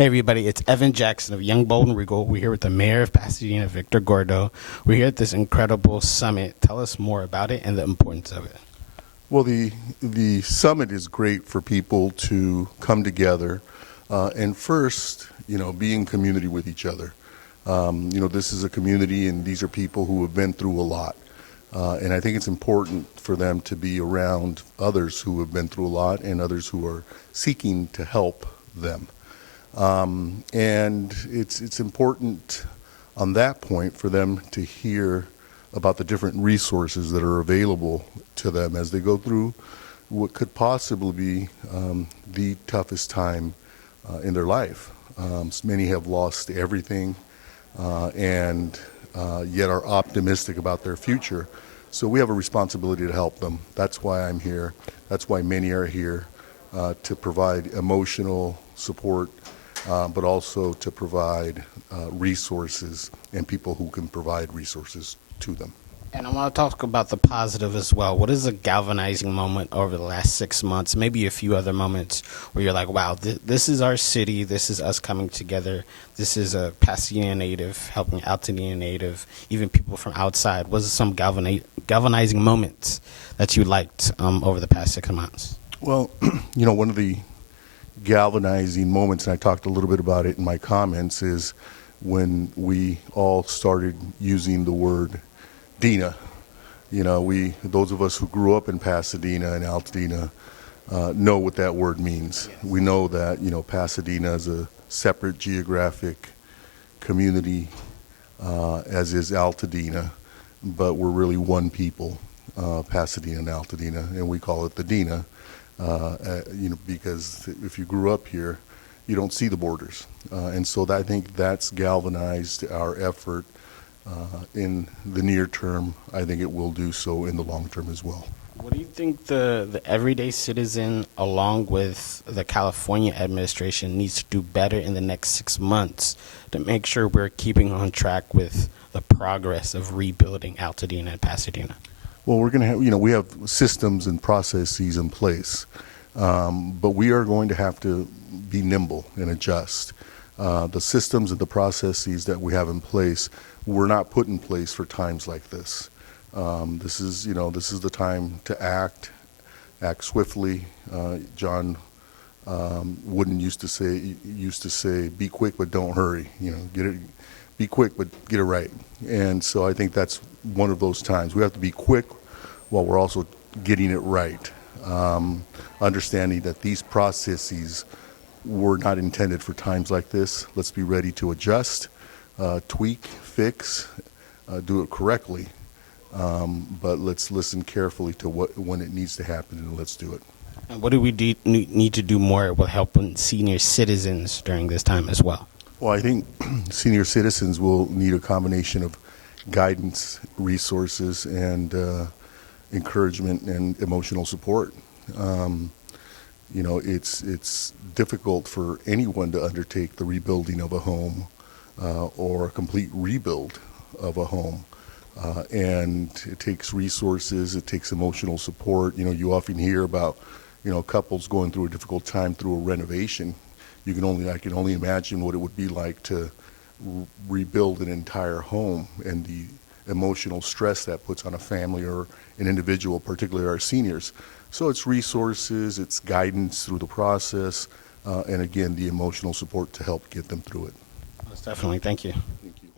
Hey everybody, it's Evan Jackson of Young, Bold, and Regal. We're here with the mayor of Pasadena, Victor Gordo. We're here at this incredible summit. Tell us more about it and the importance of it. Well, the summit is great for people to come together and first, be in community with each other. This is a community and these are people who have been through a lot. And I think it's important for them to be around others who have been through a lot and others who are seeking to help them. And it's important on that point for them to hear about the different resources that are available to them as they go through what could possibly be the toughest time in their life. Many have lost everything and yet are optimistic about their future. So we have a responsibility to help them. That's why I'm here. That's why many are here, to provide emotional support, but also to provide resources and people who can provide resources to them. And I want to talk about the positive as well. What is a galvanizing moment over the last 6 months, maybe a few other moments where you're like, wow, this is our city, this is us coming together, this is a Pasadena native helping Altadena native, even people from outside. What are some galvanizing moments that you liked over the past 6 months? Well, one of the galvanizing moments, and I talked a little bit about it in my comments, is when we all started using the word Dena. Those of us who grew up in Pasadena and Altadena know what that word means. Yes. We know that, Pasadena is a separate geographic community, as is Altadena, but we're really one people, Pasadena and Altadena, and we call it the Dena, because if you grew up here, you don't see the borders. And so I think that's galvanized our effort in the near term. I think it will do so in the long term as well. What do you think the everyday citizen, along with the California administration, needs to do better in the next 6 months to make sure we're keeping on track with the progress of rebuilding Altadena and Pasadena? Well, we're going to have, we have systems and processes in place, but we are going to have to be nimble and adjust. The systems and the processes that we have in place were not put in place for times like this. This is the time to act swiftly. John Wooden used to say, "Be quick but don't hurry." Be quick but get it right. And so I think that's one of those times. We have to be quick while we're also getting it right. Understanding that these processes were not intended for times like this. Let's be ready to adjust, tweak, fix, do it correctly, but let's listen carefully to when it needs to happen, and let's do it. And what do we need to do more with helping senior citizens during this time as well? Well, I think senior citizens will need a combination of guidance, resources, and encouragement and emotional support. It's difficult for anyone to undertake the rebuilding of a home or a complete rebuild of a home. And it takes resources, it takes emotional support. You often hear about, couples going through a difficult time through a renovation. I can only imagine what it would be like to rebuild an entire home and the emotional stress that puts on a family or an individual, particularly our seniors. So it's resources, it's guidance through the process, and again, the emotional support to help get them through it. Most definitely. Thank you. Thank you.